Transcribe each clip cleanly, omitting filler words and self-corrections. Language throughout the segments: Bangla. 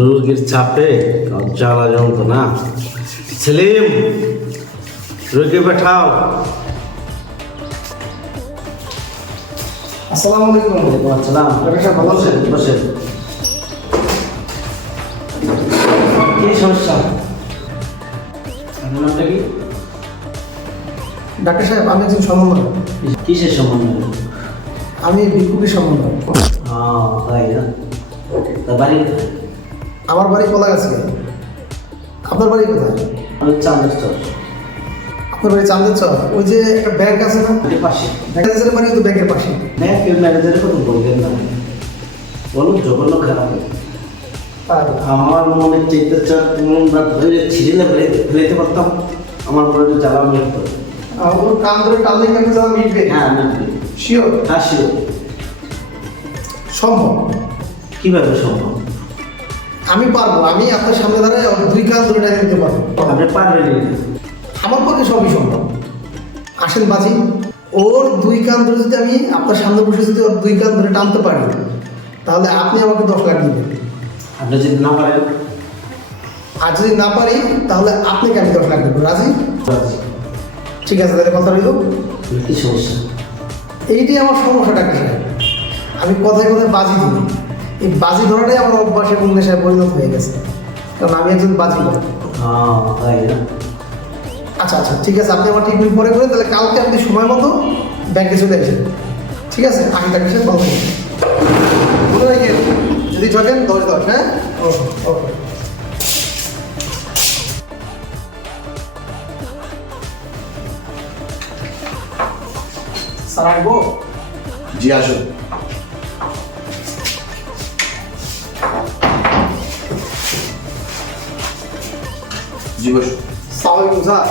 রোগীর চাপে জ্বালা যন্ত্রণা। সেলিম, রোগী পাঠাও। আসসালামু আলাইকুম। আসসালাম। ভালো আছেন? বসেন। কি সমস্যা? আপনার নামটা কি? ডাক্তার সাহেব, আমি একজন সমন্বয়। কিসের সম্বন্ধে? আমি বিক্ষোভী সমন্বয়। তাই না? তা বাড়ি কোথায়? আমার বাড়ি কলাগাছি। আপনার বাড়ি কোথায়? আমি চাঁদের চর। আপনার বাড়ি চান্দের চর। ওই যে একটা ব্যাংক আছে না, পাশে ম্যানেজারের বাড়ি তো ব্যাংকের পাশে। ব্যাংকের ম্যানেজারের কথা বলবেন না, বলুন জঘন্য খারাপ। তাই আমার মনে চেতে চার ধরে ছিঁড়ে ফেলেতে পারতাম, আমার মনে তো জ্বালা মিটত। ওর কান ধরে টানলে কি আপনি যাওয়া মিটবে? হ্যাঁ মিটবে। শিওর? হাসিও। সম্ভব। কীভাবে সম্ভব? আমি পারবো। আমি আপনার সামনে দাঁড়ায় ওর 2 কান ধরে টানিয়ে দিতে পারবো। আপনি পারবেন না। আমার পক্ষে সবই সম্ভব। আসেন বাজি, ওর 2 কান ধরে যদি আমি আপনার সামনে বসে যদি ওর 2 কান ধরে টানতে পারি, তাহলে আপনি আমাকে 10 লাখ দিবেন। আপনি যদি না পারেন? আর যদি না পারি, তাহলে আপনাকে আমি 10 লাখ দেবো। রাজি? ঠিক আছে, তাহলে কথা রইল। কি সমস্যা? এইটাই আমার সমস্যা ডাক্তার সাহেব। আমি কথায় কথায় বাজি দিই। এই বাজি ধরাটাই আমার অভ্যাস এবং নেশায় পরিণত হয়ে গেছে, কারণ আমি একজন বাজিঘর। তাই না? আচ্ছা আচ্ছা, ঠিক আছে, আপনি আমার ট্রিটমেন্ট পরে করে তাহলে কালকে আপনি সময় মতো ব্যাংকে চলে আসেন। ঠিক আছে, আমি ডাক্তার সাহেব ভালো থাকবেন। মনে রাখেন, যদি ঠকেন 10-10। হ্যাঁ, ওকে ওকে। স্যার আসবো? জি আসুন। জি বসুন। সালামালাইকুম স্যার,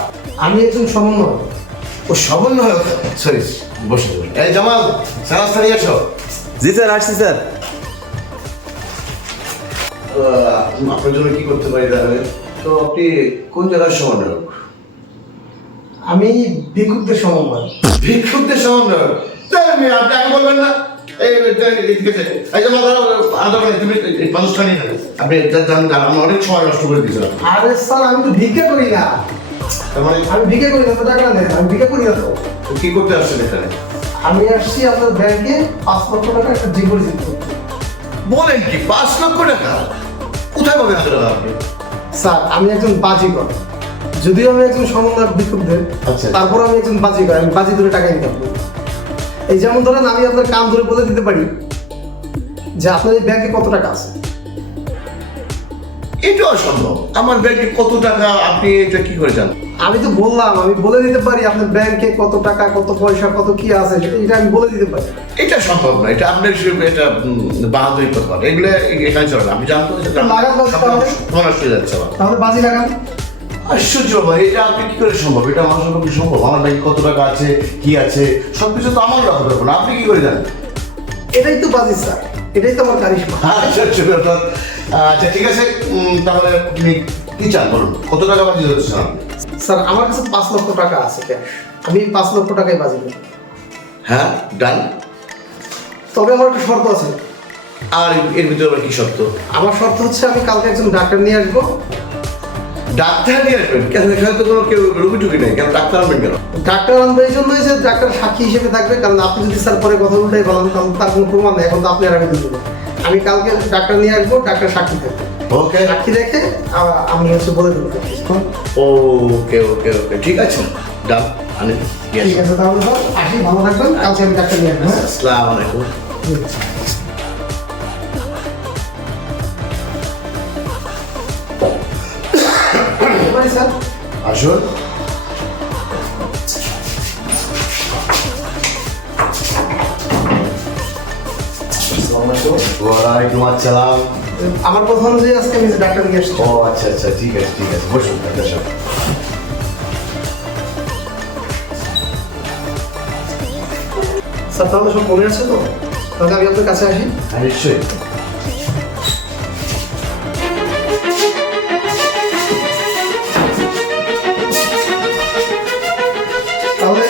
আমি একজন সমন্বয়। ও সমন্বয়? সরি, বসে বসুন। এই জামাল, সারাস্তা নিয়ে আসো। জি স্যার, আসছি স্যার। আপনার জন্য কি করতে পারি তাহলে? তো আপনি কোন জায়গার সমন্বয়ক? আমি ভিক্ষুকদের সমন্বয়। ভিক্ষুকদের সমন্বয়ক? তাই আপনি আগে বলবেন না? আপনি অনেক সময় নষ্ট করে দিয়েছিলাম। আরে স্যার, আমি তো ভিক্ষা করি না। তার মানে আমি ভিক্ষা করি না তো, টাকা দেন। আমি ভিক্ষা করি না তো। কি করতে আসছেন এখানে? আমি আসছি আপনার ব্যাংকে 5 লক্ষ টাকা একটা ডিপোজিট করতে। বলেন কি, 5 লক্ষ টাকা? কোথায় পাবেন এত টাকা আপনি? স্যার, আমি একজন বাজিকর। যদিও আমি একজন সমন্বয়ক ভিক্ষুকদের, আচ্ছা। তারপর আমি একজন বাজিকর। আমি বাজি ধরে টাকা ইনকাম করি। এই যেমন ধরেন, আমি আপনার কান ধরে বলে দিতে পারি যে আপনার এই ব্যাংকে কত টাকা আছে। এটা অসম্ভব। আমার ব্যাংকে কত টাকা, আপনি এটা কি করে জানেন? আমি তো বললাম, আমি বলে দিতে পারি আপনার ব্যাংকে কত টাকা, কত পয়সা, কত কি আছে, এটা আমি বলে দিতে পারি। এটা সম্ভব না। এটা আপনার এটা বাহাদুরি কথা। এগুলো এখানে চলে না। আমি জানতে লাগান বাজি তাহলে। তোমার শুয়ে যাচ্ছে আমার। তাহলে বাজি লাগান। আশ্চর্য ভাই, এটা আপনি কি করে সম্ভব? এটা মানুষের পক্ষে সম্ভব? আমার ব্যাংকে কত টাকা আছে, কি আছে, সবকিছু তো আমার রাখা দরকার না। আপনি কি করে জানেন? এটাই তো বাজি স্যার, এটাই তো আমার কারিশমা। আচ্ছা ঠিক আছে, তাহলে আপনি কি চান বলুন? কত টাকা বাজি ধরেছেন আপনি? স্যার, আমার কাছে 5 লক্ষ টাকা আছে ক্যাশ। আমি 5 লক্ষ টাকায় বাজি দেবো। হ্যাঁ, ডান। তবে আমার একটা শর্ত আছে। আর এর ভিতরে আবার কি শর্ত? আমার শর্ত হচ্ছে, আমি কালকে একজন ডাক্তার নিয়ে আসবো। ডাক্তার নিয়ে আসবেন কেন? এখানে তো কোনো কেউ রুগী টুকি নেই, কেন ডাক্তার আনবেন কেন? ডাক্তার আনবে এই জন্যই যে ডাক্তার সাক্ষী হিসেবে থাকবে, কারণ আপনি যদি স্যার পরে কথা উল্টাই বলেন, তাহলে তার কোনো প্রমাণ নেই। এখন তো আপনি আর আমি দুজন। আমি কালকে ডাক্তার নিয়ে আসবো, ডাক্তার সাক্ষী থাকবে। ওকে সাক্ষী রেখে আমি হচ্ছে বলে দেবো। ওকে ওকে ওকে, ঠিক আছে, ডান। আমি ঠিক আছে, তাহলে স্যার আসি, ভালো থাকবেন। কালকে আমি ডাক্তার নিয়ে আসবো। হ্যাঁ? আসসালামু আলাইকুম। এবারে স্যার আসুন। ওয়ালাইকুম আসসালাম। আমার কথা অনুযায়ী আজকে আমি যে ডাক্তার নিয়ে আসছি। ও আচ্ছা আচ্ছা, ঠিক আছে ঠিক আছে, বসুন ডাক্তার সাহেব। স্যার, তাহলে সব মনে আছে তো? তাহলে আমি আপনার কাছে আসি। হ্যাঁ নিশ্চয়ই। তাহলে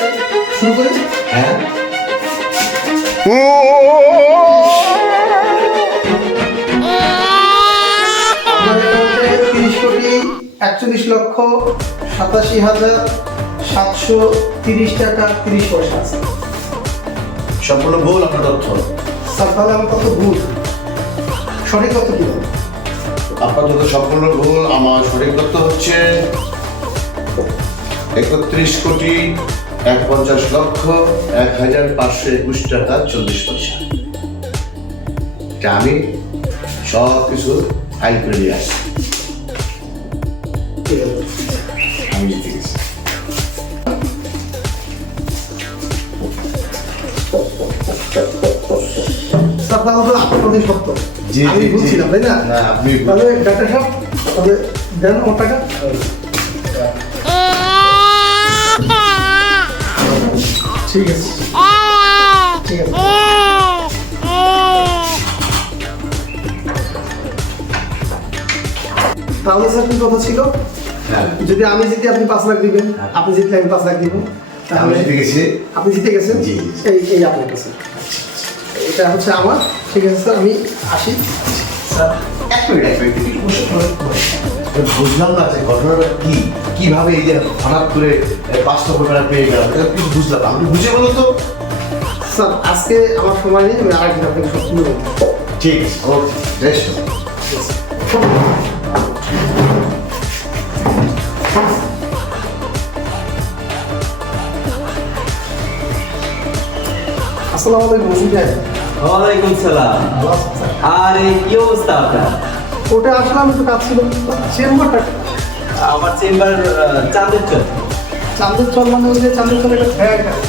শুরু করি। হ্যাঁ। 87,730 টাকা 30 পয়সা আছে। সম্পূর্ণ ভুল আপনার তথ্য। স্যার তাহলে আমার কত ভুল, সঠিক তথ্য কি হবে? আপনার তথ্য সম্পূর্ণ ভুল। আমার সঠিক তথ্য হচ্ছে 31,51,05,521 টাকা 40 পয়সা। এটা আমি সব কিছু ফাইল করে নিয়ে আসি। ঠিক আছে আমি জিতে গেছি। স্যার তাহলে আপনার কথাই সত্য, জি, আমি জি, জি। বুঝছিলাম তাই না? না, আপনি ভুল। তাহলে ডাক্তার সাহেব তাহলে দেন আমার টাকা। ঠিক আছে ঠিক আছে। তাহলে স্যার কি কথা ছিল, হ্যাঁ, যদি আমি জিতি আপনি 5 লাখ দিবেন, আপনি জিতলে আমি 5 লাখ দিব। আমি তাহলে জিতে গেছি। আপনি জিতে গেছেন। জি, জি। এই আপনার কাছে এটা হচ্ছে আমার। ঠিক আছে স্যার, আমি আসি। স্যার, এক মিনিট একটু বসে পড়েন। বুঝলাম না যে ঘটনাটা কি, কিভাবে এই যে হঠাৎ করে 5 লক্ষ টাকা পেয়ে গেলাম, এটা কিছু বুঝলাম না। আপনি বুঝে বলো তো। স্যার আজকে আমার সময় নেই, আমি আরেকদিন আপনাকে সব তুলে বলবো। ঠিক আছে, ওকে, বেশ। আসসালামু আলাইকুম ওসি সাহেব। ওয়ালাইকুম সালাম। ভালো আছেন স্যার? আরে কি অবস্থা আপনার? ওটা আসলে আমি তো কাজ ছিল চেম্বারটা। আমার চেম্বার চাঁদের চল। চাঁদের চল মানে ওই যে চাঁদের চল একটা ব্যাংক আছে।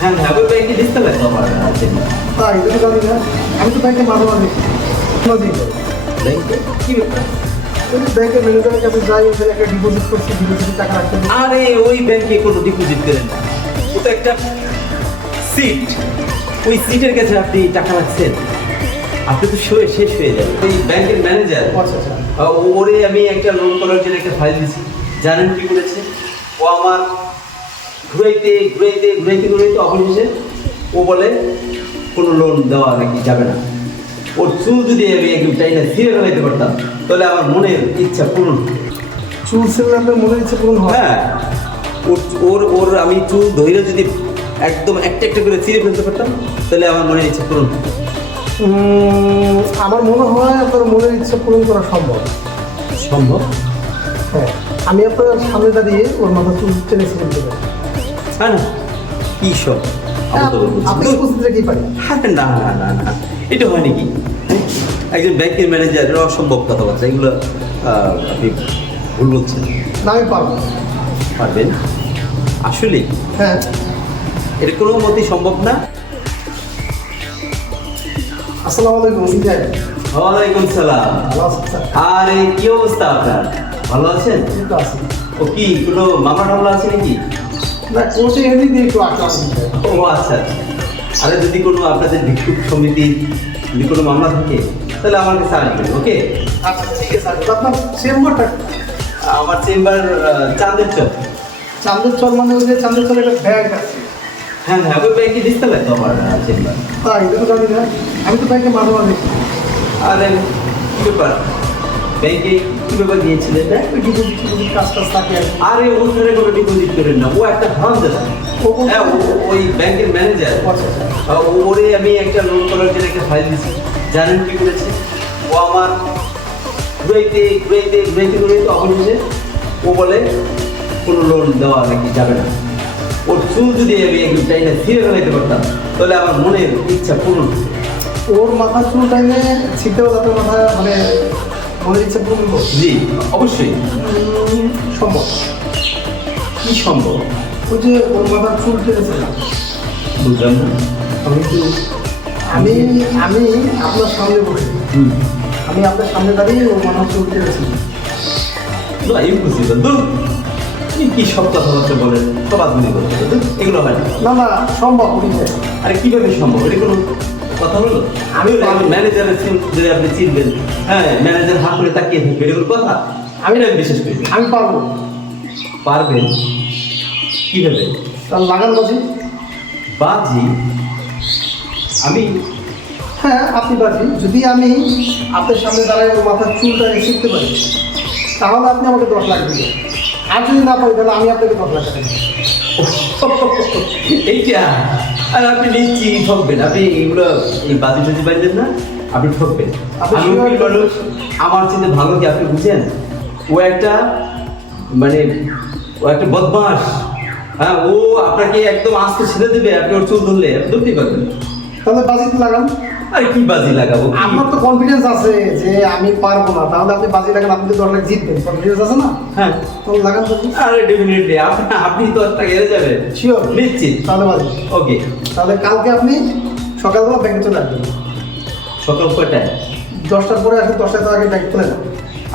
হ্যাঁ হ্যাঁ, ওই ব্যাংকে দিতে হবে তো আমার চেম্বার। তাই এটা তো জানি না, আমি তো ব্যাংকে মাঝে মাঝে মাঝে করি। ব্যাংকে কি ব্যাপার? ওই যে ব্যাংকের ম্যানেজারের কাছে যাই, ওই একটা ডিপোজিট করছি, ডিপোজিটের টাকা রাখতে হবে। আরে ওই ব্যাংকে কোনো ডিপোজিট করেন না, ও তো একটা সিট। ওই সিটের কাছে আপনি টাকা রাখছেন, আপনি তো শেষ হয়ে যাবে। ওই ব্যাংকের ম্যানেজার আচ্ছা আচ্ছা। ওরে আমি একটা লোন করার জন্য একটা ফাইল দিয়েছি। জানেন কি করেছে? ও আমার ঘুরাইতে ঘুরাইতে ঘুরাইতে ঘুরাইতে অবশেষে ও বলে কোনো লোন দেওয়া নাকি যাবে না। ওর চুল যদি আমি একদম চাইনা ছিঁড়ে ফেলাইতে পারতাম, তাহলে আমার মনের ইচ্ছা পূরণ হতো। চুল ছেলে আপনার মনে ইচ্ছে পূরণ হয়? হ্যাঁ, ওর ওর ওর আমি চুল ধরে যদি একদম একটা একটা করে ছিঁড়ে ফেলতে পারতাম, তাহলে আমার মনের ইচ্ছা পূরণ হতো। আমার মনে হয় আপনার মনের ইচ্ছে পূরণ করা সম্ভব। সম্ভব? হ্যাঁ, আমি আপনার সামনে দাঁড়িয়ে ওর মাথা চুল টেনে ছিঁড়ে দিতে পারি। হ্যাঁ না, কি সব আপনি উপস্থিত রেখেই পারি। না না না না, এটা হয় নাকি? একজন ব্যাংকের ম্যানেজার, এটা অসম্ভব কথাবার্তা, এগুলো আপনি ভুল বলছেন। না আমি পারবো। পারবেন? আসলে হ্যাঁ, এটা কোনো মতেই সম্ভব না। আসসালামু আলাইকুম ওসি সাহেব। ওয়ালাইকুম সালাম। ভালো আছেন স্যার? আরে কি অবস্থা আপনার? ভালো আছেন? এই তো আছি। ও কি কোনো মামলা টামলা আছে নাকি? না কোচে এদিক দিয়ে একটু আসা আছে। ও আচ্ছা আচ্ছা। আরে যদি কোনো আপনাদের ভিক্ষুক সমিতির যদি কোনো মামলা থাকে, তাহলে আমার কাছে আসবেন, ওকে? আচ্ছা ঠিক আছে। আপনার চেম্বারটা আমার চেম্বার চাঁদের চক। চাঁদের চল মানে ওই যে চাঁদের চল একটা ব্যাংক আছে। হ্যাঁ হ্যাঁ, ওই ব্যাংকে দিতে হবে তো আমার চেম্বার। তাই এটা তো জানি না, আমি তো ব্যাংকে মাঝে মাঝে আরে কি ব্যাপার, ব্যাংকে কি ব্যাপার গিয়েছিলেন? ওই ডিপোজিট কাজ টাজ থাকে আর কি। আরে ওখানে কোনো ডিপোজিট করেন না, ও একটা হারামজাদা। হ্যাঁ, ওই ব্যাংকের ম্যানেজার, আচ্ছা আচ্ছা। ওরে আমি একটা লোন করার জন্য একটা ফাইল দিয়েছি। জানেন কি করেছে? ও আমার ঘুরাইতে ঘুরাইতে ঘুরাইতে ঘুরাইতে অবশেষে ও বলে কোনো লোন দেওয়া নাকি যাবে না। ওর চুল যদি আমি একদম চাইনা ছিঁড়ে ফেলাইতে পারতাম, তাহলে আমার মনের ইচ্ছা পূরণ হতো। ওর মাথা চুল টাইমে ছিটতে হবে আপনার মাথা, মানে মনের ইচ্ছে পূরণ করবো। জি অবশ্যই। সম্ভব। কি সম্ভব? ওই যে ওর মাথার চুল টেনেছে না, বুঝলাম না। আমি তো আমি আমি আপনার সামনে বসে, আমি আপনার সামনে দাঁড়িয়ে ওর মাথার চুল টেনেছি। না ইম্পসিবল। কি সব কথাবার্তা বলেন, সব আদমি করতে এগুলো হয় না। না না সম্ভব বুঝছে। আরে কিভাবে সম্ভব? এটা কোনো কথা হলো? আমি ম্যানেজারের যদি আপনি চিনবেন, হ্যাঁ ম্যানেজার হাত করে তাকিয়ে থাকবে, এটা কোনো কথা? আমি না বিশেষ করি। আমি পারবো। পারবেন কিভাবে? তার লাগান বাজি। বাজি? আমি? হ্যাঁ আপনি বাজি। যদি আমি আপনার সামনে দাঁড়ায় ওর মাথার চুলটা শিখতে পারি, তাহলে আপনি আমাকে 10 লাখ দিবেন। আর যদি না পাই তাহলে আমি আপনাকে 10 লাখ টাকা দেব। এইটা আর আপনি নিশ্চিত ঠকবেন, আপনি এগুলো এই বাজি টাজি বাজবেন না, আপনি ঠকবেন। আপনি আমি sure উকিল মানুষ, আমার চিন্তা ভালো কি আপনি বুঝেন? ও একটা মানে ও একটা বদমাস, হ্যাঁ, ও আপনাকে একদম আস্তে ছেড়ে দেবে, আপনি ওর চুল ধরলে আপনি ধরতে পারবেন। তাহলে বাজি তো লাগান। আর কি বাজি লাগাবো? আপনার তো কনফিডেন্স আছে যে আমি পারবো না, তাহলে আপনি বাজি লাগান, আপনি তো 10 লাখ জিতবেন, কনফিডেন্স আছে না? হ্যাঁ, তাহলে লাগান বাজি। আরে ডেফিনেটলি আপনি তো একটা হেরে যাবেন শিওর নিশ্চিত। তাহলে বাজি। ওকে, তাহলে কালকে আপনি সকালবেলা ব্যাংকে চলে আসবেন। সকাল কয়টায়? 10টার পরে আসেন, 10টার আগে ব্যাংক খুলে যান।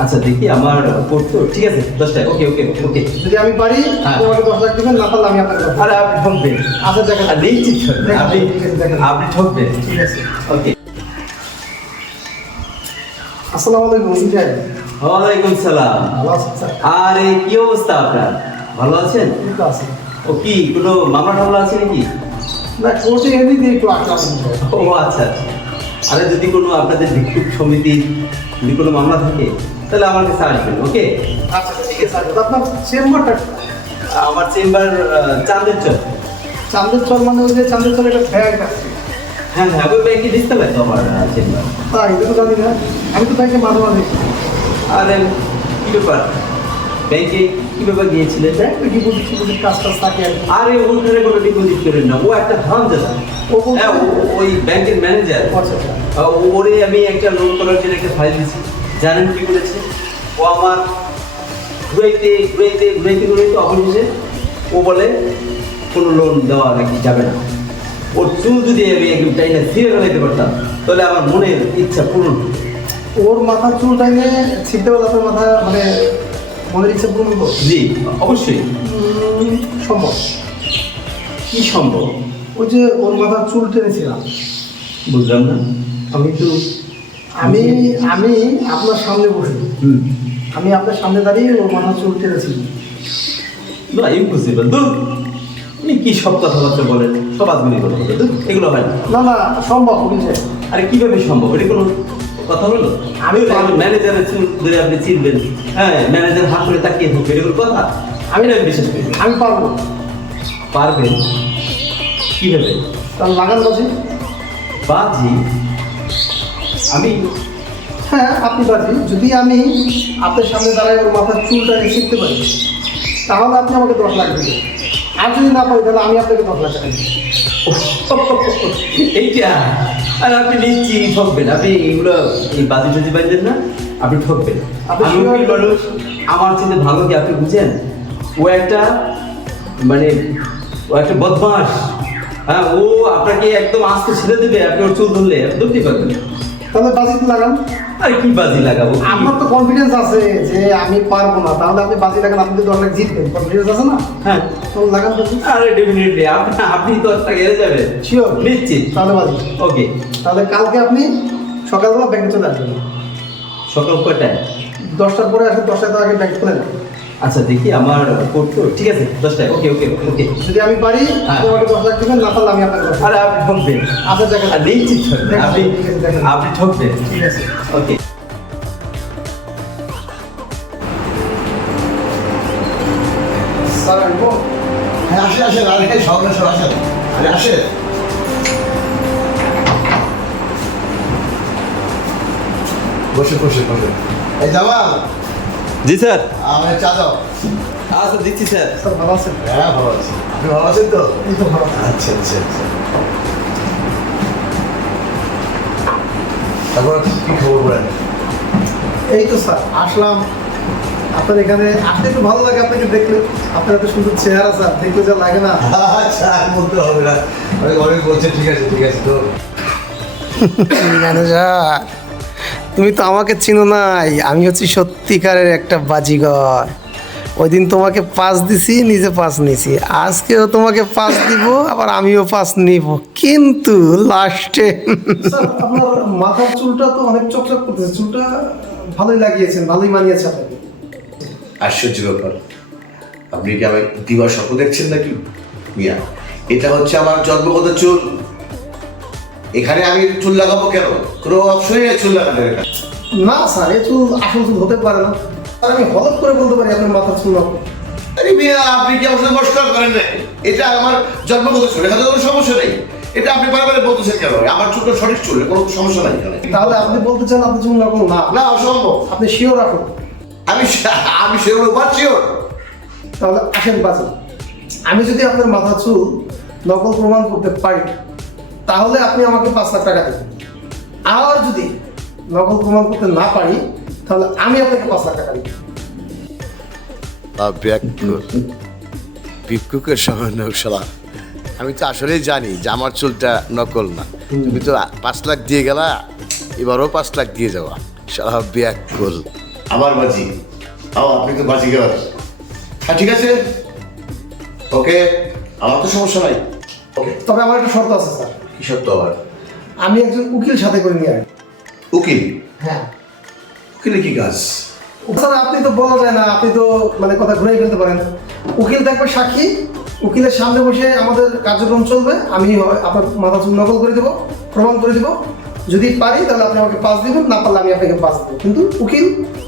আচ্ছা দেখি আমার করতো, ঠিক আছে 10টায়। ওকে ওকে ওকে। যদি আমি পারি হ্যাঁ। আপনি আমাকে 10 লাখ দিবেন, না পারলে আমি আপনাকে 10 লাখ। আরে আপনি ঠকবেন। আচ্ছা দেখেন। আর নিশ্চিত ঠকবেন। দেখেন, আপনি ঠিক আছে, দেখেন। আপনি ঠকবেন। ঠিক আছে। ওকে। আসসালামু আলাইকুম ওসি সাহেব। ওয়ালাইকুম সালাম। ভালো আছেন স্যার? আরে কি অবস্থা আপনার? ভালো আছেন? এই তো আছি। ও কি কোনো মামলা টামলা আছে নাকি? না কোর্টে এমনি দিয়ে একটু আসলাম। ও আচ্ছা আচ্ছা। আরে যদি কোনো আপনাদের ভিক্ষুক সমিতির যদি কোনো মামলা থাকে তাহলে আমার কাছে আসবেন। ওকে, আচ্ছা ঠিক আছে স্যার। আপনার চেম্বারটা আমার চেম্বার চাঁদের চর। চান্দের চর মানে ওই যে চান্দের চর একটা ব্যাংক আছে। হ্যাঁ হ্যাঁ, ওই ব্যাংকে দিতে হবে তো আমার চেম্বার। তাই এটা তো জানি না। আমি তো ব্যাংকে মাঝে মাঝে আরে কি ব্যাপার, ব্যাংকে কি ব্যাপার গিয়েছিলেন? ব্যাংকে ডিপোজিট কাজ টাজ থাকে আর কি। আরে ওখানে কোনো ডিপোজিট করেন না, ও একটা হারামজাদা। ও বলছে- হ্যাঁ, ওই ব্যাংকের ম্যানেজার। আচ্ছা আচ্ছা। ওরে আমি একটা লোন করার জন্য একটা ফাইল দিয়েছি, জানেন কি করেছে? ও আমার ঘুরাইতে ঘুরাইতে ঘুরাইতে ঘুরাইতে অবশেষে ও বলে কোনো লোন দেওয়া নাকি যাবে না। ওর চুল যদি আমি একটু টাইনা ছিঁড়ে ফেলাইতে পারতাম তাহলে আমার মনের ইচ্ছা পূরণ হতো। ওর মাথার চুল টাইনে ছিটতে পারলে আপনার মাথা মানে মনের ইচ্ছা পূরণ করবো? জি অবশ্যই। সম্ভব। কি সম্ভব? ওই যে ওর মাথার চুল টেনেছিলাম বুঝলাম না। আমি তো আমি আমি আপনার সামনে বসে, হুম, আমি আপনার সামনে দাঁড়িয়ে ওর মাথার চুল টেনেছি। না ইম্পসিবল। দূর, আপনি কি সব কথাবার্তা বলেন, সব আদমি কথা বলেন, দূর, এগুলো হয় না। না না সম্ভব বুঝছে। আরে কিভাবে সম্ভব? এটা কোনো কথা হলো? আমি ম্যানেজারের চুল ধরে আপনি চিনবেন, হ্যাঁ, ম্যানেজার হাত করে তাকিয়ে থাকবে, এটা কোনো কথা? আমি না বিশ্বাস করি না। আমি পারবো। পারবেন কিভাবে? তার লাগান বাজি। বাজি? আমি হ্যাঁ আপনি বাজি। যদি আমি আপনার সামনে দাঁড়াই ওর মাথার চুলটা শিখতে পারি তাহলে আপনি আমাকে 10 লাখ দেবেন। আর যদি না পারি তাহলে আমি আপনাকে 10 লাখ টাকা দেবো। এইটা আর আপনি নিশ্চিত ঠকবেন, আপনি এগুলো এই বাজি টাজি বাজবেন না, আপনি ঠকবেন। আপনি আমি sure? উকিল মানুষ, আমার চিন্তা ভালো কি আপনি বুঝেন? ও একটা মানে ও একটা বদমাস, হ্যাঁ, ও আপনাকে একদম আস্তে ছেড়ে দেবে, আপনি ওর চুল ধরলে আপনি ধরতে পারবেন। তাহলে বাজি তো লাগান। আর কি বাজি লাগাবো? আপনার তো কনফিডেন্স আছে যে আমি পারবো না, তাহলে আপনি বাজি লাগান, আপনি তো 10 লাখ জিতবেন, কনফিডেন্স আছে না? হ্যাঁ, তাহলে লাগান বাজি। আরে ডেফিনেটলি আপনি তো একটা হেরে যাবেন শিওর নিশ্চিত। তাহলে বাজি। ওকে, তাহলে কালকে আপনি সকালবেলা ব্যাংকে চলে আসবেন। সকাল কয়টায়? 10টার পরে আসেন, 10টার আগে ব্যাংক খুলে যান। আচ্ছা দেখি আমার করতো, ঠিক আছে 10টায়। ওকে ওকে ওকে। যদি আমি পারি হ্যাঁ। আপনি আমাকে 10 লাখ দিবেন, না পারলে আমি আপনাকে 10 লাখ। আরে আপনি ঠকবেন। আচ্ছা দেখেন। আর নিশ্চিত ঠকবেন, দেখেন, আপনি ঠিক আছে, দেখেন। আপনি ঠকবেন। ঠিক আছে। ওকে। স্যার আসবো? হ্যাঁ আসেন আসেন, আরে সবাই সব আসেন, আরে আসেন। বসে বসে বসে। এই জামাল, জি স্যার। আমার চা দাও। আচ্ছা দিচ্ছি স্যার। স্যার ভালো আছেন? হ্যাঁ ভালো আছি, আপনি ভালো আছেন তো? এই তো ভালো আছি। আচ্ছা আচ্ছা আচ্ছা। তারপর কি খবর বলেন? এই তো স্যার আসলাম আপনার এখানে। আসতে একটু ভালো লাগে আপনাকে দেখলে, আপনার এত সুন্দর চেহারা স্যার, দেখলে যা লাগে না। আচ্ছা আর বলতে হবে না, অনেক বলছে, ঠিক আছে তো। ম্যানেজার তুমি তো আমাকে চিনো নাই, আমি হচ্ছি সত্যিকারের একটা বাজিগর। ওই দিন তোমাকে পাস দিছি, নিজে পাস নিছি, আজকেও তোমাকে পাস দিব, আবার আমিও পাস নিব, কিন্তু লাস্টে আপনার মাথার চুলটা তো অনেক চকচক করতেছে, চুলটা ভালোই লাগিয়েছেন, ভালোই মানিয়েছে আপনাকে। আশ্চর্য ব্যাপার, আপনি কি আমার দিবার স্বপ্ন দেখছেন নাকি মিয়া? এটা হচ্ছে আমার জন্মগত চুল, এখানে আমি চুল লাগাবো কেন? কোনো অপশনই নেই চুল লাগানোর এখানে। না স্যার, এই চুল আসল চুল হতে পারে না। আর আমি হলফ করে বলতে পারি আপনার মাথার চুল আরে মিয়া, আপনি কি আমার সাথে মস্করা করেন না? এটা আমার জন্মগত চুল, এখানে কোনো সমস্যা নেই। এটা আপনি বারবার বলতেছেন কেন? আমার চুলটা সঠিক চুল, কোনো সমস্যা নাই এখানে। তাহলে আপনি বলতে চান আপনি চুল নকল না? না, অসম্ভব। আপনি শিওর রাখুন। আমি সেগুলো পাচ্ছিও। তাহলে আসেন বাঁচুন। আমি যদি আপনার মাথা চুল নকল প্রমাণ করতে পারি তাহলে আপনি আমাকে 5 লাখ টাকা দেবেন। আর যদি নকল প্রমাণ করতে না পারি তাহলে আমি আপনাকে 5 লাখ টাকা দিব। ভিক্ষুকের সময় নকশালা, আমি তো আসলেই জানি যে আমার চুলটা নকল না। তুমি তো 5 লাখ দিয়ে গেলা, এবারও 5 লাখ দিয়ে যাওয়া। সারা ব্যাকুল আমার বাজি। আপনি তো বাজি গেল। হ্যাঁ ঠিক আছে, ওকে, আমার তো সমস্যা নাই। ওকে, তবে আমার একটা শর্ত আছে স্যার। কি সত্য আবার? আমি একজন উকিল সাথে করে নিয়ে আসি। উকিল? হ্যাঁ উকিলের কি কাজ? স্যার আপনি তো বলা যায় না, আপনি তো মানে কথা ঘুরাই ফেলতে পারেন। উকিল থাকবে সাক্ষী, উকিলের সামনে বসে আমাদের কার্যক্রম চলবে। আমি আপনার মাথা চুল নকল করে দেবো, প্রমাণ করে দেবো। যদি পারি তাহলে আপনি আমাকে 5 দিবেন, না পারলে আমি আপনাকে 5 দেবো। কিন্তু উকিল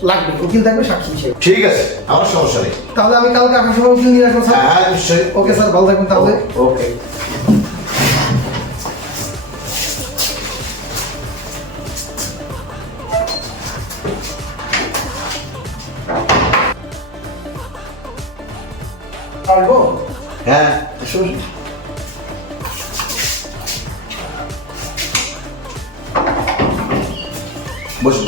লাগবে, উকিল থাকবে সাক্ষী হিসেবে। ঠিক আছে, আমার সমস্যা নেই। তাহলে আমি কালকে আপনার সময় উকিল নিয়ে আসবো স্যার। হ্যাঁ নিশ্চয়ই। ওকে স্যার, ভালো থাকবেন তাহলে। ওকে। পারবো? হ্যাঁ, শুনুন। বসুন।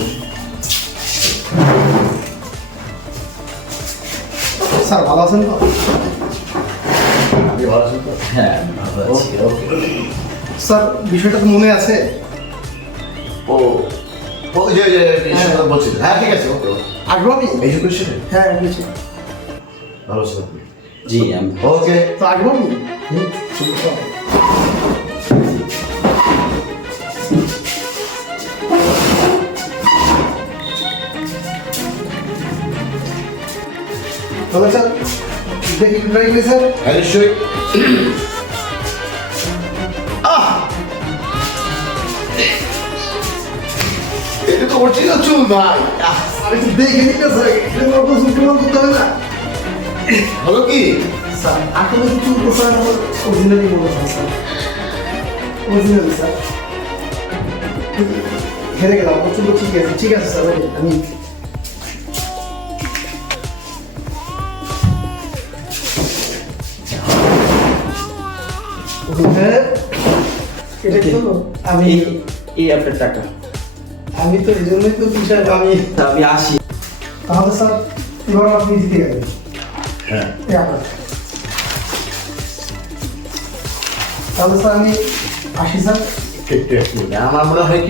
স্যার ভালো আছেন তো? আপনি ভালো আছেন তো? হ্যাঁ ভালো আছি। ওকে, ওকে। স্যার বিষয়টা তো মনে আছে? ও বলছি। হ্যাঁ ঠিক আছে, ওকে। আসবো আমি? এডুকেশনে? হ্যাঁ বুঝছি। ভালো আছেন আপনি? জি আমি ওকে। তো আসবো আমি? তাহলে স্যার দেখি ট্রাই করি স্যার। হ্যাঁ নিশ্চয়ই। এটা তো অরিজিনাল চুল ভাই। আমি তো দেখে নিতে স্যার, এটা আমার কোনো প্রমাণ করতে হবে না। হলো কি? স্যার আসলে তো চুল তো স্যার আমার অরিজিনালি মনে হয় স্যার, অরিজিনালি স্যার। হেরে গেলাম, আমার চুল তো ঠিক আছে। ঠিক আছে স্যার, আমি এটা তো আমি এই আপনার টাকা। আমি তো এই জন্যই তো বিষয় আমি। আমি আসি। তাহলে স্যার এবার আপনি জিতে গেলেন। হ্যাঁ। এই আপনার। তাহলে স্যার আমি আসি স্যার। আমার মনে হয়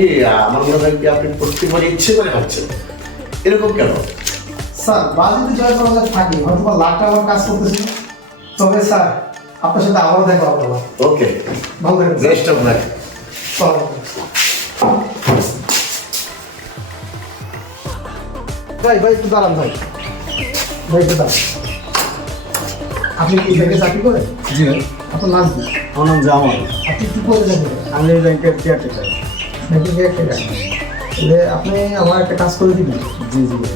কি আপনি প্রত্যেকবার ইচ্ছে করে ভাবছেন। এরকম কেন? স্যার বাজেটে জয় করা যায় থাকি, হয়তো বা লাখ টাকা আমার কাজ করতেছি। তবে স্যার আপনার সাথে আবারও দেখা হবে না। ওকে, ভালো থাকবেন স্যার। Best of luck. ভাই ভাই একটু দাঁড়ান ভাই, ভাই একটু দাঁড়ান। আপনি কি ব্যাংকে চাকরি করেন? জি ভাই, আপনার নাম কি? আমার নাম জামাল। আপনি কি করে যাবেন? আমি এই ব্যাংকের কেয়ারটেকার। ব্যাংকে গিয়ে একটা কাজ। তাহলে আপনি আমার একটা কাজ করে দিবেন। জি জি ভাই।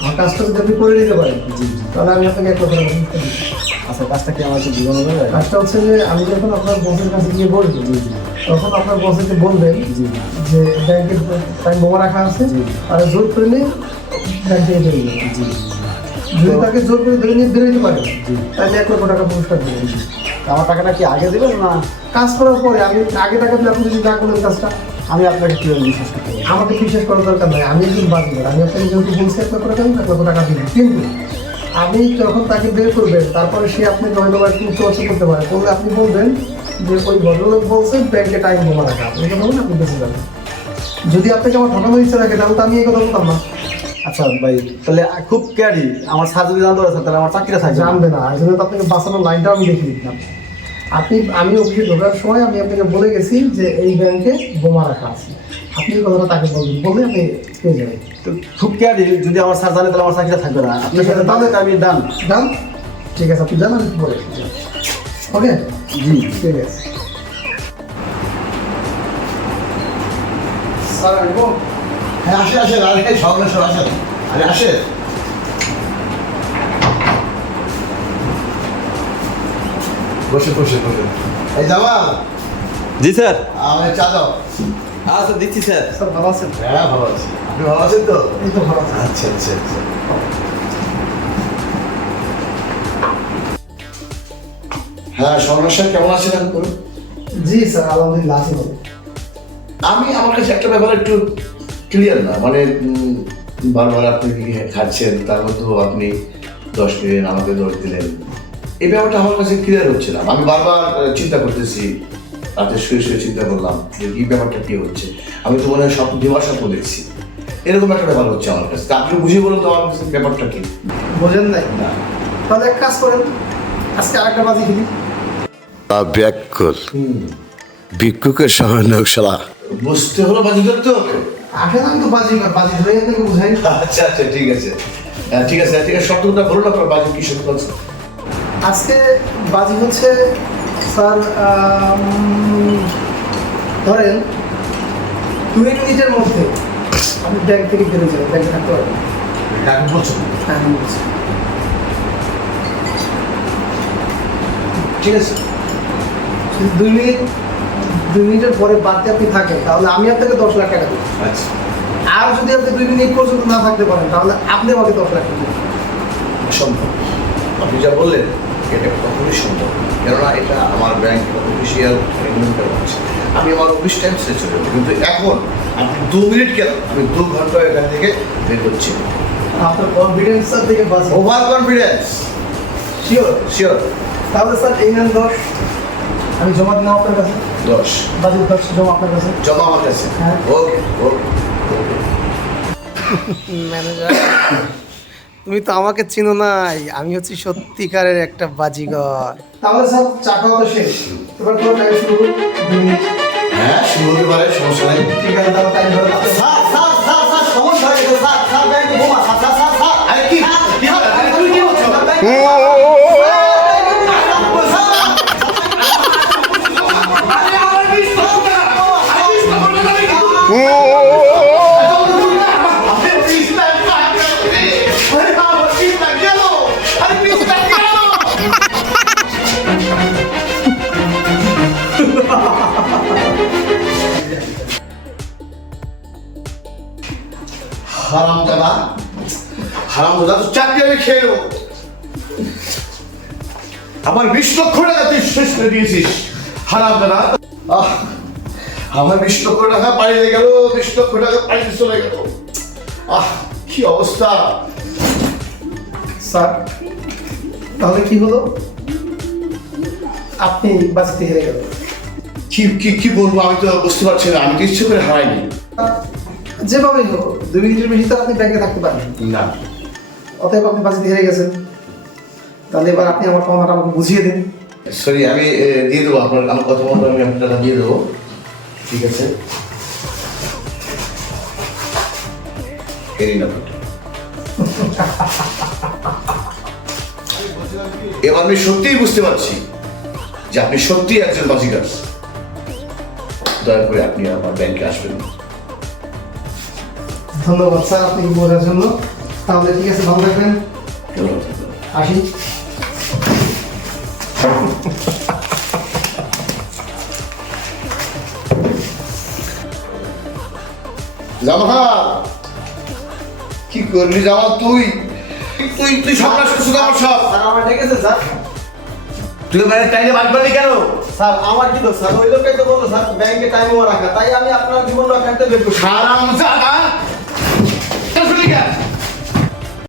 আমার কাজটা যদি আপনি করে দিতে পারেন জি জি। তাহলে আমি আপনাকে একটা কথা বলতে পারি। আচ্ছা, কাজটা কি আমার একটু বোঝানো যাবে? কাজটা হচ্ছে যে আমি যখন আপনার বসের কাছে গিয়ে বলবো, জি জি তখন আপনার বসকে বলবেন জি যে ব্যাংকের টাইম বোমা রাখা আছে, জি। আর জোর করে নিয়ে ব্যাংক থেকে বেরিয়ে যাবেন। জি জি। যদি তাকে জোর করে ধরে নিয়ে বেরোতে পারেন জি। তাহলে 1 লক্ষ টাকা পুরস্কার দেবেন। আমার টাকাটা কি আগে দেবেন না কাজ করার পরে আমি আগে টাকা দিলে আপনি যদি না করেন কাজটা, আমি আপনাকে কীভাবে বিশ্বাস করতে পারি? আমাকে বিশ্বাস করার দরকার নাই। আমি একজন বাজিগার, আমি আপনাকে যেহেতু বলছি 1 লক্ষ টাকা আমি 1 লক্ষ টাকা দিন। কিন্তু আপনি যখন তাকে বের করবেন তারপরে সে আপনাকে হয়তো বা একটু চর্চা করতে পারে, করলে আপনি বলবেন যে ওই ভদ্রলোক বলছে ব্যাংকে টাইম জমা রাখা, এই কথা বলে আপনি বেঁচে যাবেন। যদি আপনাকে আমার ঠকানোর ইচ্ছা রাখে তাহলে তো আমি এই কথা বলতাম না। আচ্ছা ভাই, তাহলে খুব ক্যারি আমার স্যার যদি জানতে পারে তাহলে আমার চাকরিটা থাকবে না। জানবে না, এই জন্য তো আপনাকে বাঁচানোর লাইনটাও আমি দেখিয়ে দিতাম। আমি অফিসে ঢোকার সময় আমি আপনাকে বলে গেছি যে এই ব্যাংকে বোমা রাখা আছে, আপনি এই কথাটা তাকে বলবেন, বলে আপনি পেয়ে যাবেন। তো খুব ক্যারি যদি আমার স্যার জানে তাহলে আমার চাকরিটা থাকবে না। আপনার সাথে তাহলে আমি ডান। ডান, ঠিক আছে, আপনি জানান একটু পরে। ওকে, জি। ঠিক আছে স্যার। আসবো? হ্যাঁ আসেন আসেন, আরে সব আসেন। আরে আসেন। বসে বসে বসে। এই জামাল, জি স্যার। আমায় চা দাও। আচ্ছা দিচ্ছি স্যার। স্যার ভালো আছেন? হ্যাঁ ভালো আছি। আপনি ভালো আছেন তো? এই তো ভালো আছেন। আচ্ছা আচ্ছা আচ্ছা। হ্যাঁ সমস্যা কেমন আছেন এখন? জি স্যার, আলহামদুলিল্লাহ আছি ভালো। আমি আমার কাছে একটা ব্যাপার একটু ক্লিয়ার না, মানে বারবার আপনি কি খাচ্ছেন, তার মধ্যেও আপনি 10 দিলেন, আমাকে 10 দিলেন, এই ব্যাপারটা আমার কাছে ক্লিয়ার হচ্ছে না। আমি বারবার চিন্তা করতেছি, রাতে শুয়ে শুয়ে চিন্তা করলাম যে এই ব্যাপারটা কি হচ্ছে। আমি তো মনে হয় দিবার স্বপ্ন দেখছি, এরকম একটা ব্যাপার হচ্ছে আমার কাছে। তা আপনি বুঝিয়ে বলুন তো আমার কাছে ব্যাপারটা কি। বোঝেন নাই? না তাহলে এক কাজ করেন, আজকে আরেকটা বাজি খেলি। ব্যাকল ভিক্ষুকের সামান্য শালা বুঝতে হলো, বাজি ধরতে হবে। আসেন, আমি তো বাজি ধরে আপনাকে বুঝাই। আচ্ছা আচ্ছা ঠিক আছে, হ্যাঁ ঠিক আছে ঠিক আছে, শর্তটা বলুন আপনার বাজি কি সত্য আছে। আজকে বাজি হচ্ছে স্যার, ধরেন 2 মিনিটের মধ্যে আপনি ব্যাংক থেকে বেরোয় যাবেন, ব্যাংকে থাকতে পারবেন। এখন বলছেন হ্যাঁ, আমি বলছি। ঠিক আছে। যদি 2 মিনিটের পরে বাড়তে আপনি থাকেন, তাহলে আমি আপনাকে 10 লাখ টাকা দেবো। আচ্ছা আর যদি আপনি 2 মিনিট পর্যন্ত না থাকতে পারেন, তাহলে আপনি আমাকে 10 লাখ টাকা দেবেন। সম্ভব, আপনি যা বললেন এটা কখনোই সম্ভব না। কেননা এটা আমার ব্যাংক অফিসিয়াল রেগুলেটর আছে, আমি আমার অফিস টাইম শেষ হয়ে যাবে। কিন্তু এখন আপনি 2 মিনিট কেন, আমি 2 ঘন্টা এখান থেকে বের করছি। আপনার কনফিডেন্স থেকে বাজি ওভার কনফিডেন্স। শিওর। শিওর। তাহলে স্যার এই নেন 10, আমি জমা দিলাম আপনার কাছে। 10 বাজির 10 জমা আপনার কাছে। জমা আমার কাছে। হ্যাঁ। ওকে ওকে। ম্যানেজার, তুমি তো আমাকে চিনো নাই, আমি হচ্ছি সত্যিকারের একটা বাজিগর। তাহলে স্যার চা খাওয়া তো শেষ, এবার পুরো টাইম শুরু করুন। 2 মিনিট। হ্যাঁ শুরু হতে পারে, সমস্যা নেই। ঠিক আছে, তাহলে টাইম ধরে রাখো। সমস্যা হয়ে গেছে স্যার, স্যার ব্যাংকে বোমা, স্যার স্যার স্যার স্যার আরে কি কি হলো? আরে তুই কি বলছো? হারামজাদা, হারামজাদা, তো চাকরি আমি খেয়ে নেবো। আমার 20 লক্ষ টাকা তুই শেষ করে দিয়েছিস হারামজাদা। আমার 20 লক্ষ টাকা পালিয়ে গেল, 20 লক্ষ টাকা পালিয়ে চলে গেল। কি অবস্থা। স্যার তাহলে কি হলো? আপনি বাজিতে হেরে গেলেন। কি কি কি বলবো, আমি তো বুঝতে পারছি না। আমি তো ইচ্ছে করে হারাইনি। যেভাবেই হোক 2 মিনিটের বেশি তো আপনি ব্যাংকে থাকতে পারেন না অতএব আপনি বাজিতে হেরে গেছেন। তাহলে এবার আপনি আমার পাওনাটা আমাকে বুঝিয়ে দিন। সরি, আমি দিয়ে দেবো আপনার, আমার কথা মতো আমি আপনার টাকা দিয়ে দেবো। ঠিক আছে, এই নিন আপনারটা। এবার আমি সত্যিই বুঝতে পারছি যে আপনি সত্যিই একজন বাজিগার। দয়া করে আপনি আমার ব্যাংকে আসবেন না। ধন্যবাদ স্যার আপনি বোঝার জন্য। তাহলে ঠিক আছে, ভালো থাকবেন, আসি। জামাল, কি করলি জামাল? তুই তুই তুই সর্বনাশ করছিস আমার সব। স্যার আমার ডেকেছে স্যার। তুই মানে টাইমে বাদ করলি কেন? স্যার আমার কি দোষ স্যার? ওই লোকটাই তো বললো স্যার ব্যাংকে টাইম রাখা, তাই আমি আপনার জীবন রক্ষার্থে বের করছি। হারামজাদা,